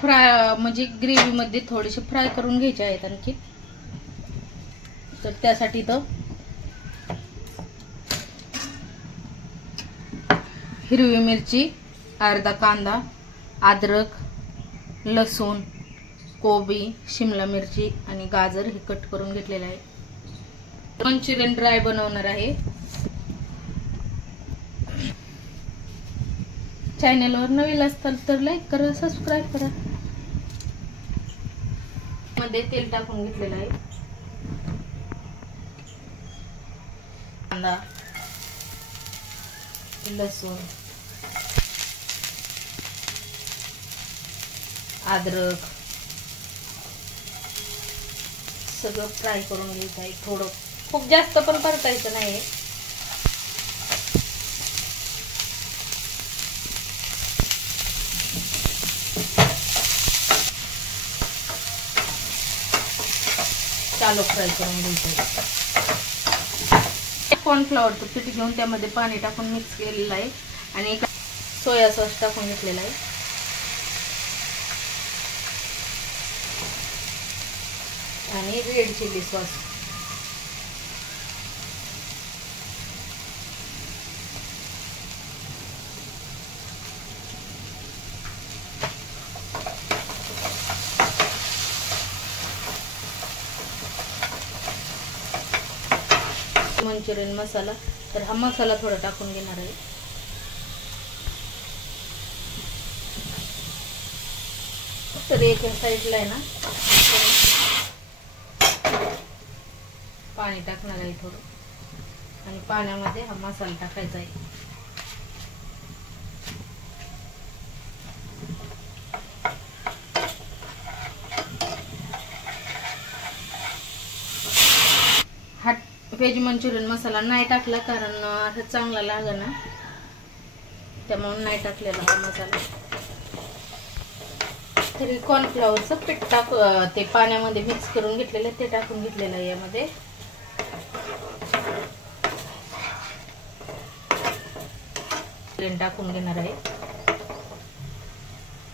Fry म्हणजे gravy मध्ये थोडेसे फ्राय करून घ्यायचे आहेत आणखी. तर त्यासाठी तर हिरवी मिरची, अर्धा कांदा, अद्रक, लसूण, कोबी, शिमला मिरची आणि गाजर हे कट करून घेतलेले आहे. मंचुरियन ड्राय बनवणार आहे. चॅनलवर नवीन असताल तर लाईक करा, सबस्क्राईब करा. मध्ये तेल टाकून घेतलेलं आहे. कांदा, लसूण, अद्रक सगळं फ्राय करून घ्यायचं आहे. थोडं खूप जास्त पण परतायचं नाही. चालू फ्राय करून घ्यायचं. कॉर्नफ्लॉवरचं पीठ घेऊन त्यामध्ये पाणी टाकून मिक्स केलेलं आहे आणि सोया सॉस टाकून घेतलेला आहे. आणि रेड चिली सॉस. मंचुरियन मसाला. तर हा मसाला थोडा टाकून घेणार आहे. तर एका साईडला आहे ना पाणी टाकणार आहे थोडं आणि पाण्यामध्ये हा मसाला टाकायचा आहे. हा व्हेज मंचुरियन मसाला नाही टाकला कारण असं चांगला लागेल ना, त्यामुळे नाही टाकलेला हा मसाला. तरी कॉर्नफ्लॉवरचं पीठ ते पाण्यामध्ये मिक्स करून घेतलेलं ते टाकून घेतलेलं आहे यामध्ये. टाकून घेणार आहे.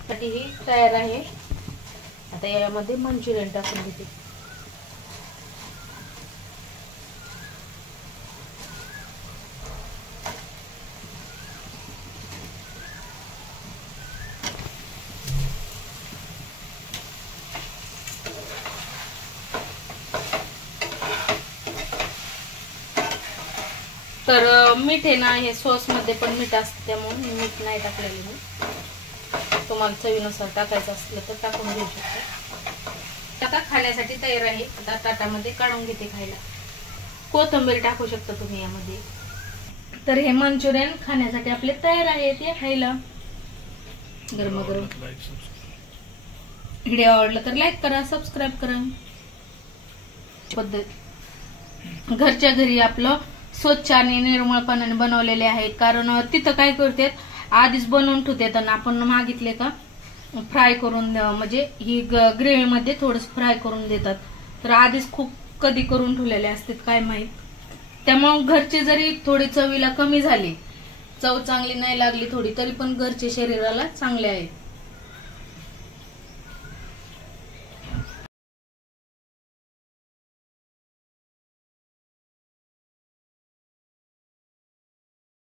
साठी ही तयार आहे. आता यामध्ये मंचुरियन टाकून घेते. तर मीठ आहे ना, हे सॉस मध्ये पण मीठ असते त्यामुळे मीठ नाही टाकलेलं मी. तुम्हाला चवीनुसार टाकायचं असलं तर टाकून घेऊ शकता. आता खाण्यासाठी तयार आहे. आता ताटामध्ये काढून घेते खायला. कोथिंबीर टाकू शकता तुम्ही यामध्ये. तर हे मंचुरियन खाण्यासाठी आपले तयार आहे ते खायला गरमागरम. व्हिडिओ आवडला तर लाईक करा, सबस्क्राईब करा. पद्धत घरच्या घरी आपलं स्वच्छ आणि निर्मळपणाने बनवलेले आहेत. कारण तिथं काय करतात आधीच बनवून ठेवतात आणि आपण मागितले का फ्राय करून म्हणजे ही ग्रेव्ही मध्ये थोडस फ्राय करून देतात. तर आधीच खूप कधी करून ठेवलेले असतात काय माहित. त्यामुळे घरचे जरी थोडी चवीला कमी झाली, चव चांगली नाही लागली थोडी, तरी पण घरचे शरीराला चांगले आहेत.